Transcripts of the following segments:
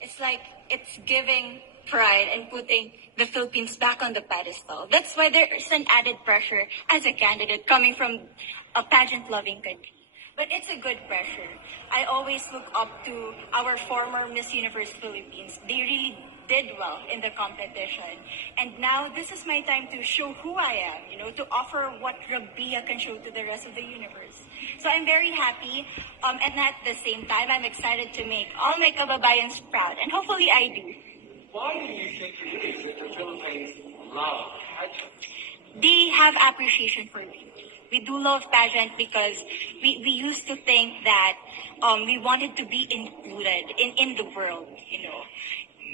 It's like it's giving pride and putting the Philippines back on the pedestal. That's why there's an added pressure as a candidate coming from a pageant-loving country. But it's a good pressure. I always look up to our former Miss Universe Philippines. They really did well in the competition. And now this is my time to show who I am, to offer what Rabiya can show to the rest of the universe. So I'm very happy. And at the same time, I'm excited to make all my kababayans proud. And hopefully I do. Why do you think it is that the Philippines love pageants? They have appreciation for beauty. We do love pageant because we used to think that we wanted to be included in the world.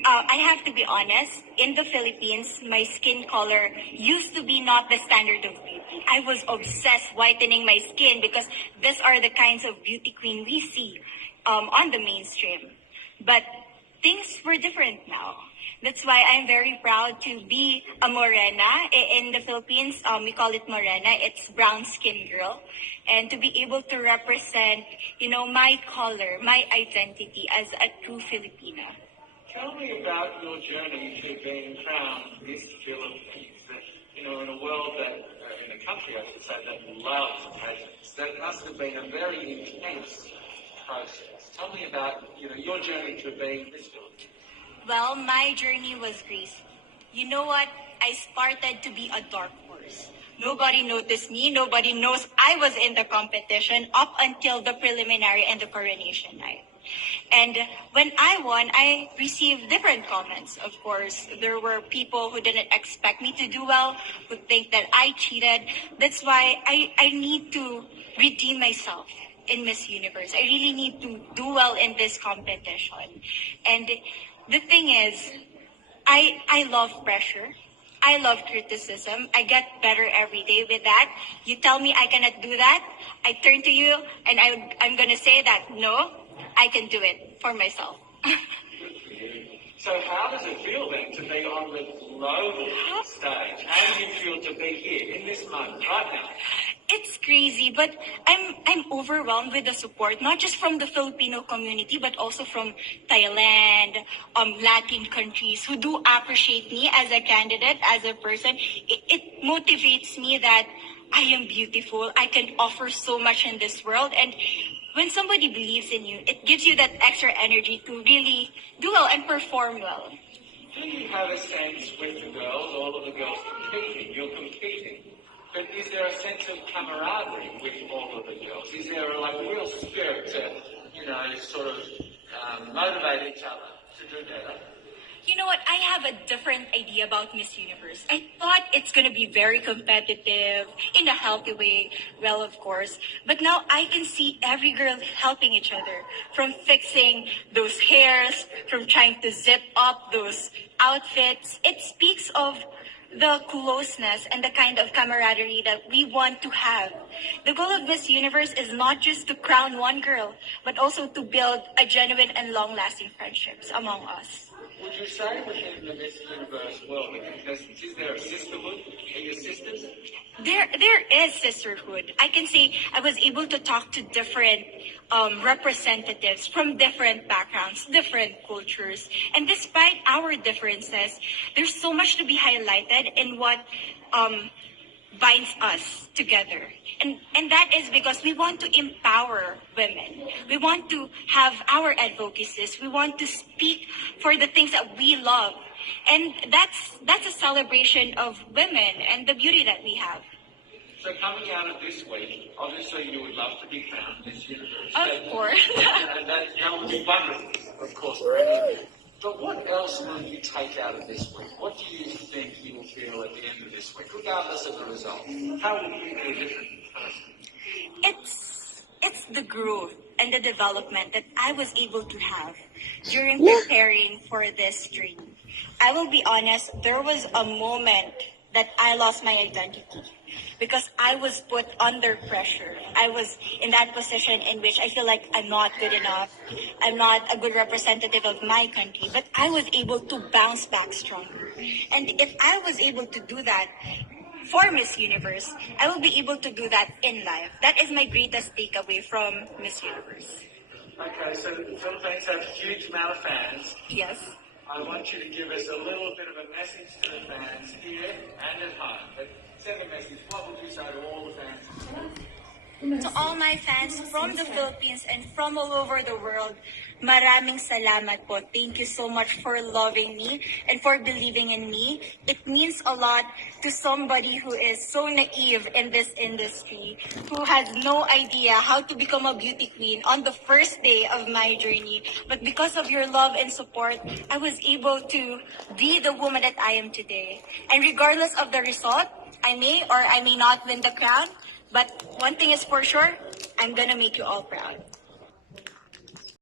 I have to be honest, in the Philippines, my skin color used to be not the standard of beauty. I was obsessed whitening my skin because these are the kinds of beauty queen we see on the mainstream. But things were different now. That's why I'm very proud to be a morena. In the Philippines, we call it morena. It's brown skin girl. And to be able to represent, my color, my identity as a true Filipina. Tell me about your journey to being crowned Miss Philippines. In a world that, in a country, I should say, that loves pageants, that must have been a very intense process. Tell me about, your journey to being Miss Philippines. Well, my journey was crazy. You know what? I started to be a dark horse. Nobody noticed me. Nobody knows I was in the competition up until the preliminary and the coronation night. And when I won, I received different comments. Of course, there were people who didn't expect me to do well, who think that I cheated. That's why I need to redeem myself in Miss Universe. I really need to do well in this competition. And the thing is, I love pressure. I love criticism. I get better every day with that. You tell me I cannot do that, I turn to you and I'm going to say that, no, I can do it for myself. So how does it feel then to be on the global stage? How do you feel to be here in this moment, right now? It's crazy, but I'm overwhelmed with the support, not just from the Filipino community, but also from Thailand, Latin countries who do appreciate me as a candidate, as a person. It motivates me that I am beautiful. I can offer so much in this world. And when somebody believes in you, it gives you that extra energy to really do well and perform well. Do you have a sense with the girls, all of the girls competing, you're competing, but is there a sense of camaraderie with all of the girls? Is there a real spirit to, sort of motivate each other to do better? You know what? I have a different idea about Miss Universe. I thought it's going to be very competitive in a healthy way. Well, of course. But now I can see every girl helping each other. From fixing those hairs, from trying to zip up those outfits. It speaks of the closeness and the kind of camaraderie that we want to have. The goal of Miss Universe is not just to crown one girl, but also to build a genuine and long-lasting friendships among us. Would you say within the Miss Universe world, the contestants, is there a sisterhood? Are you sisters? There is sisterhood. I can say I was able to talk to different representatives from different backgrounds, different cultures. And despite our differences, there's so much to be highlighted in what binds us together. And that is because we want to empower women. We want to have our advocacies. We want to speak for the things that we love. And that's a celebration of women and the beauty that we have. So coming out of this week, obviously you would love to be crowned Miss Universe. Of course. And that would be wonderful, of course, for any of you. But what else will you take out of this week? What do you think you will feel at the end of this week, regardless of the result? How will you be a different person? It's the growth and the development that I was able to have during preparing for this dream. I will be honest, there was a moment that I lost my identity because I was put under pressure. I was in that position in which I feel like I'm not good enough. I'm not a good representative of my country, but I was able to bounce back stronger. And if I was able to do that for Miss Universe, I will be able to do that in life. That is my greatest takeaway from Miss Universe. Okay, so the Philippines have a huge amount of fans. Yes. I want you to give us a little bit of a message to the fans here and at home. But send a message. What would you say to all the fans? To all my fans from the Philippines and from all over the world, maraming salamat po. Thank you so much for loving me and for believing in me. It means a lot to somebody who is so naive in this industry, who has no idea how to become a beauty queen on the first day of my journey. But because of your love and support, I was able to be the woman that I am today. And regardless of the result, I may or I may not win the crown, but one thing is for sure, I'm gonna make you all proud.